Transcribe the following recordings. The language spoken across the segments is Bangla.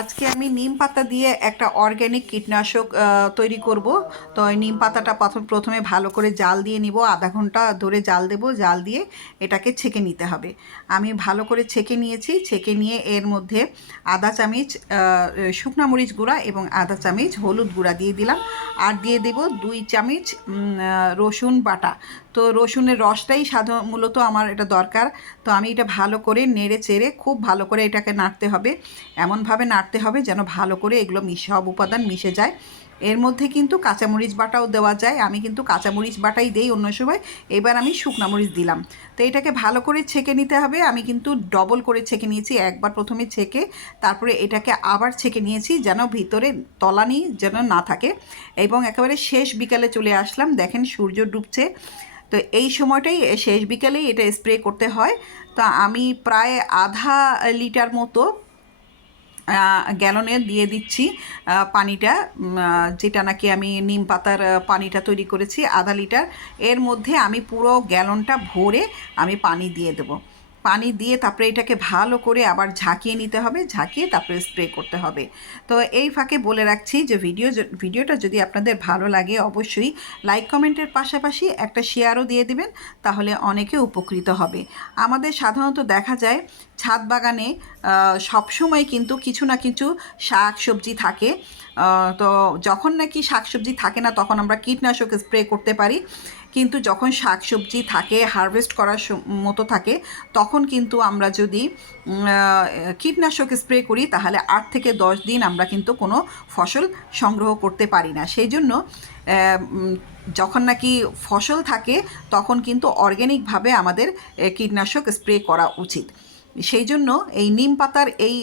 আজকে আমি নিম পাতা দিয়ে একটা অর্গ্যানিক কীটনাশক তৈরি করব। তো নিম পাতাটা প্রথম, প্রথমে ভালো করে জাল দিয়ে নিব। আধা ঘণ্টা ধরে জাল দেব। জাল দিয়ে এটাকে ছেঁকে নিতে হবে। আমি ভালো করে ছেঁকে নিয়েছি। ছেঁকে নিয়ে এর মধ্যে আদা চামিচ শুকনা মরিচ গুঁড়া এবং আদা চামিচ হলুদ গুঁড়া দিয়ে দিলাম। আর দিয়ে দেব দুই চামচ রসুন বাটা। তো রসুনের রসটাই সাধারণ মূলত আমার এটা দরকার। তো আমি এটা ভালো করে নেড়ে চেড়ে খুব ভালো করে এটাকে নাড়তে হবে। এমনভাবে নাড়তে হবে যেন ভালো করে এগুলো সব উপাদান মিশে যায়। এর মধ্যে কিন্তু কাঁচামরিচ বাটাও দেওয়া যায়। আমি কিন্তু কাঁচামরিচ বাটাই দেই অন্য সময়। এবার আমি শুকনা মরিচ দিলাম। তো এটাকে ভালো করে ছেঁকে নিতে হবে। আমি কিন্তু ডবল করে ছেঁকে নিয়েছি, একবার প্রথমে ছেঁকে, তারপরে এটাকে আবার ছেঁকে নিয়েছি যেন ভিতরে তলানি যেন না থাকে। এবং একেবারে শেষ বিকালে চলে আসলাম। দেখেন সূর্য ডুবছে। তো এই সময়টাই শেষ বিকালেই এটা স্প্রে করতে হয়। তো আমি প্রায় আধা লিটার মতো গ্যালনে দিয়ে দিচ্ছি পানিটা যেটা নাকি আমি নিম পাতার পানিটা তৈরি করেছি, আধা লিটার। এর মধ্যে আমি পুরো গ্যালনটা ভরে আমি পানি দিয়ে দেবো। পানি দিয়ে তারপরে এটাকে ভালো করে আবার ঝাঁকিয়ে নিতে হবে, ঝাঁকিয়ে তারপরে স্প্রে করতে হবে। তো এই ফাঁকে বলে রাখছি যে ভিডিও ভিডিওটা যদি আপনাদের ভালো লাগে অবশ্যই লাইক কমেন্টের পাশাপাশি একটা শেয়ারও দিয়ে দিবেন, তাহলে অনেকে উপকৃত হবে। আমাদের সাধারণত দেখা যায় ছাদ বাগানে সবসময় কিন্তু কিছু না কিছু শাক সবজি থাকে তো যখন নাকি শাক সবজি থাকে না, তখন আমরা কীটনাশক স্প্রে করতে পারি। কিন্তু যখন শাকসবজি থাকে হারভেস্ট করার মতো থাকে, তখন কিন্তু আমরা যদি কীটনাশক স্প্রে করি, তাহলে আট থেকে দশ দিন আমরা কিন্তু কোনো ফসল সংগ্রহ করতে পারি না। সেই জন্য যখন নাকি ফসল থাকে, তখন কিন্তু অর্গ্যানিকভাবে আমাদের কীটনাশক স্প্রে করা উচিত। সেই জন্য এই নিম পাতার এই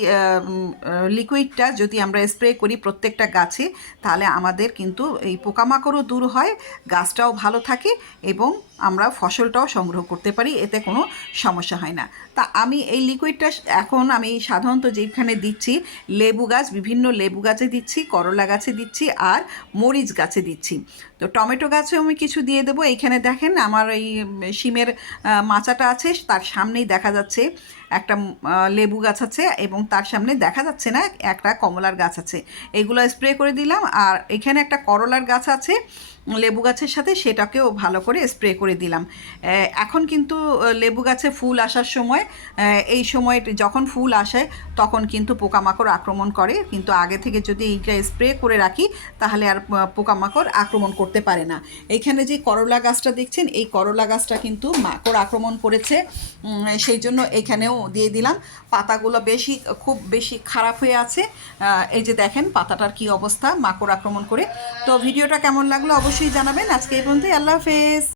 লিকুইডটা যদি আমরা স্প্রে করি প্রত্যেকটা গাছে, তাহলে আমাদের কিন্তু এই পোকামাকড়ও দূর হয়, গাছটাও ভালো থাকে এবং আমরা ফসলটাও সংগ্রহ করতে পারি, এতে কোনো সমস্যা হয় না। তা আমি এই লিকুইডটা এখন আমি সাধারণত যেখানে দিচ্ছি, লেবু গাছ, বিভিন্ন লেবু গাছে দিচ্ছি, করলা গাছে দিচ্ছি আর মরিচ গাছে দিচ্ছি। তো টমেটো গাছেও আমি কিছু দিয়ে দেবো। এইখানে দেখেন আমার এই শিমের মাচাটা আছে, তার সামনেই দেখা যাচ্ছে একটা লেবু গাছ আছে এবং তার সামনে দেখা যাচ্ছে না একটা কমলার গাছ আছে। এগুলো স্প্রে করে দিলাম আর এখানে একটা করলার গাছ আছে, লেবু গাছের সাথে সেটাকেও ভালো করে স্প্রে করে দিলাম। এখন কিন্তু লেবু গাছে ফুল আসার সময় এই সময় যখন ফুল আসে, তখন কিন্তু পোকামাকড় আক্রমণ করে। কিন্তু আগে থেকে যদি এইটা স্প্রে করে রাখি, তাহলে আর পোকামাকড় আক্রমণ করতে পারে না। এইখানে যে করলা গাছটা দেখছেন, এই করলা গাছটা কিন্তু মাকড় আক্রমণ করেছে। সেই জন্য এখানেও দিয়ে দিলাম। পাতাগুলো বেশি, খুব বেশি খারাপ হয়ে আছে। এই যে দেখেন, পাতাটার কি অবস্থা, মাকড় আক্রমণ করে। তো ভিডিওটা কেমন লাগল অবশ্যই জানাবেন। আজকে এই পর্যন্তই, আল্লাহ হাফেজ।